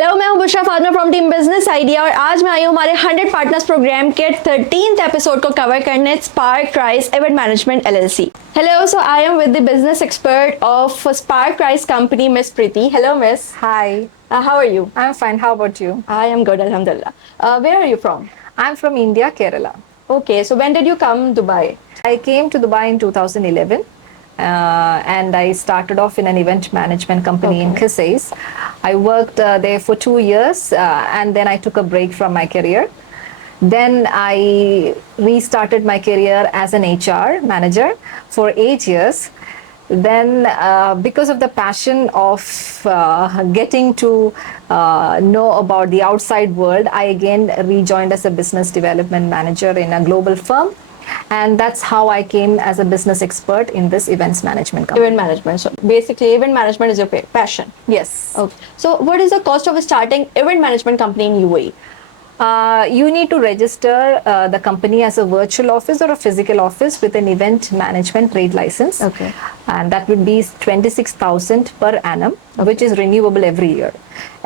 Hello, मैं हूं Bushra Fatima from team business idea और आज मैं आई हूं हमारे 100 पार्टनर्स प्रोग्राम के 13th एपिसोड को कवर करने Spark Rise event management LLC. Hello, so I am with the business expert of Spark Rise company, miss Preeti. Hello miss. Hi, how are you? I'm fine. How about you? I am good, अल्हम्दुलिल्लाह। Where are you from? I'm from India, Kerala. Okay, so when did you come Dubai? I came to Dubai in 2011 and I started off in an event management company in Okay. Kisses. I worked there for 2 years and then I took a break from my career. Then I restarted my career as an HR manager for 8 years. Then, because of the passion of getting to know about the outside world, I again rejoined as a business development manager in a global firm. And that's how I came as a business expert in this events management company. Event management. So basically, event management is your passion. Yes. Okay. So what is the cost of starting event management company in UAE? You need to register the company as a virtual office or a physical office with an event management trade license. Okay. And that would be 26,000 per annum, which is renewable every year.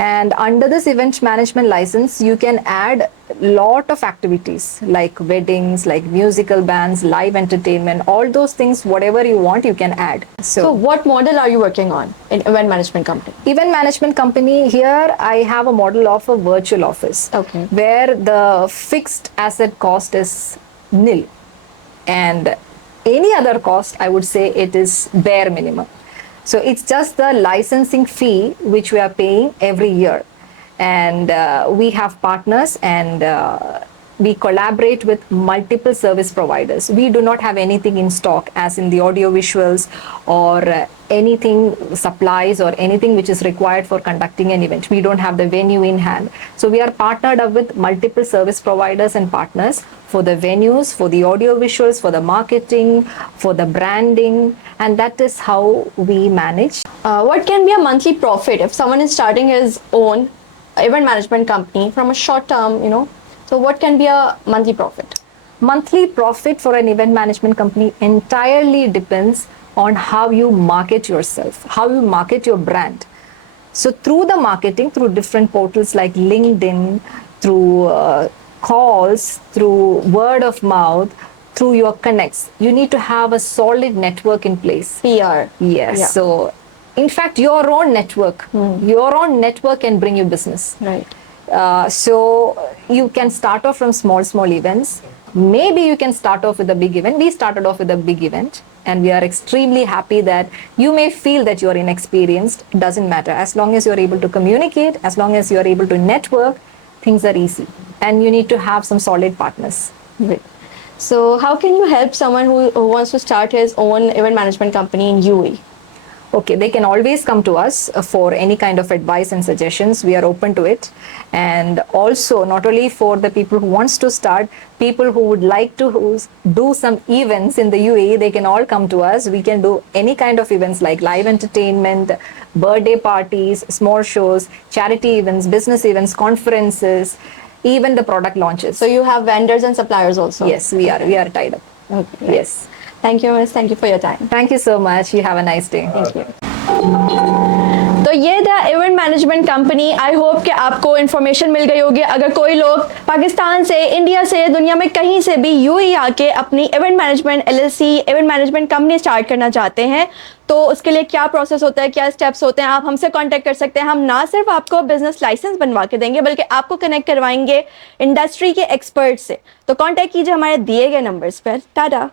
And under this event management license, you can add lot of activities like weddings, like musical bands, live entertainment, all those things, whatever you want, you can add. So what model are you working on in event management company? Event management company, here I have a model of a virtual office. Okay. Where the fixed asset cost is nil. And any other cost, I would say it is bare minimum. So it's just the licensing fee which we are paying every year. And we have partners and we collaborate with multiple service providers. We do not have anything in stock as in the audio visuals or anything supplies or anything which is required for conducting an event. We don't have the venue in hand. So we are partnered up with multiple service providers and partners for the venues, for the audio visuals, for the marketing, for the branding, and that is how we manage. What can be a monthly profit if someone is starting his own event management company from a short term, so what can be a monthly profit? Monthly profit for an event management company entirely depends on how you market yourself, how you market your brand. So through the marketing, through different portals like LinkedIn, through calls, through word of mouth, through your connects, you need to have a solid network in place. PR. Yes. Yeah. So in fact, your own network can bring you business. Right. So you can start off from small events. Maybe you can start off with a big event. We started off with a big event and we are extremely happy that you may feel that you are inexperienced. It doesn't matter. As long as you're able to communicate, as long as you're able to network, things are easy. And you need to have some solid partners. Right. So how can you help someone who wants to start his own event management company in UAE? Okay, they can always come to us for any kind of advice and suggestions. We are open to it. And also, not only for the people who wants to start, people who would like to do some events in the UAE, they can all come to us. We can do any kind of events like live entertainment, birthday parties, small shows, charity events, business events, conferences, even the product launches. So you have vendors and suppliers also? Yes, we are tied up. Okay. Yes. Thank you, miss. Thank you for your time. Thank you so much. You have a nice day. Thank you. तो ये था event management company. I hope कि आपको information मिल गई होगी। अगर कोई लोग पाकिस्तान से, इंडिया से, दुनिया में कहीं से भी यूएई आके अपनी event management LLC, event management company start करना चाहते हैं तो उसके लिए क्या प्रोसेस होता है, क्या स्टेप्स होते हैं, आप हमसे कांटेक्ट कर सकते हैं। हम ना सिर्फ आपको बिजनेस लाइसेंस बनवा के देंगे बल्कि आपको कनेक्ट करवाएंगे इंडस्ट्री के एक्सपर्ट से। तो कांटेक्ट कीजिए हमारे दिए गए नंबर्स पर। टाटा।